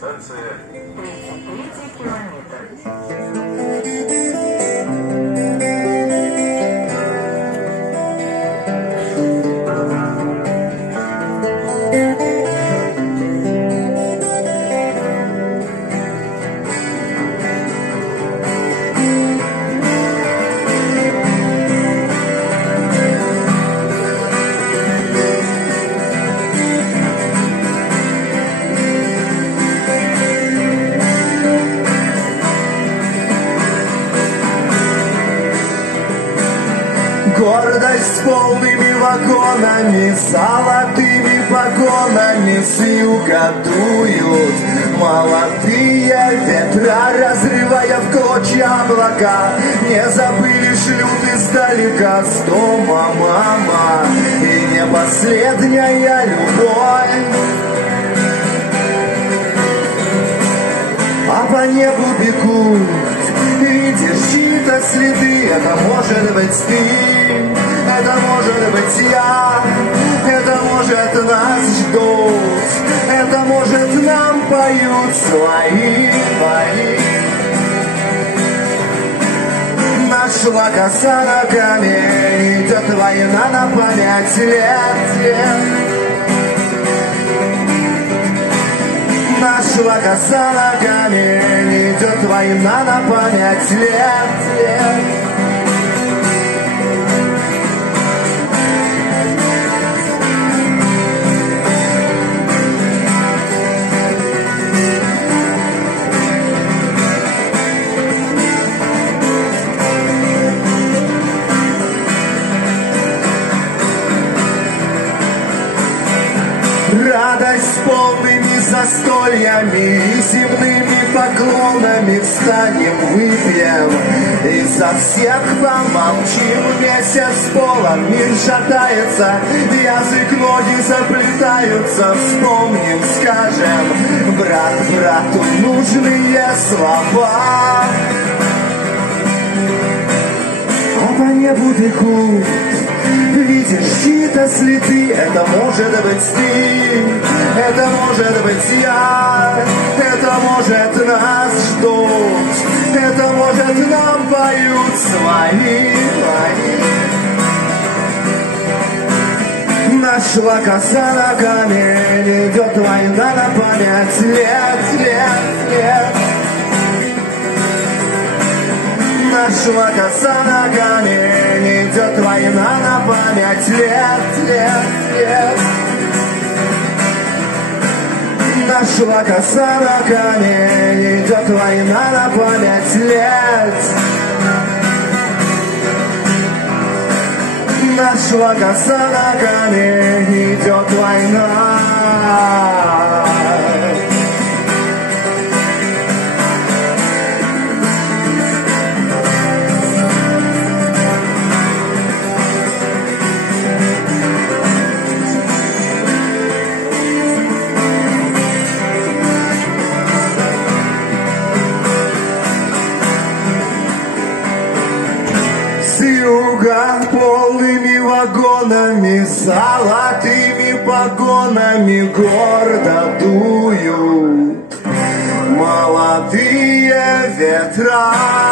Станция 33 километр. Гордость с полными вагонами, золотыми погонами с юга дуют молодые ветра, разрывая в клочья облака. Не забыли шлют издалека с дома мама, и не последняя любовь. А по небу бегут, видишь чьи-то следы. Это может быть ты, это может быть я, это может нас ждут, это может нам поют свои. Нашла коса на камень, идет война на память лет. Нашла коса на камень, идет война на память лет. Радость с полными застольями и земными поклонами встанем, выпьем и за всех помолчим. Месяц полон, мир шатается, язык, ноги заплетаются. Вспомним, скажем, брат брату нужные слова. А по небу бегут, видишь чьи-то следы. Это может быть ты, это может быть я, это может нас ждут, это может нам поют свои. Нашла коса на камень, идет война на память лет. Нашла коса на камень, идет война на память лет. Нашла коса на камень, идет война на память лет. Нашла коса на камень, идет война. Полными вагонами, золотыми погонами гордо дуют молодые ветра.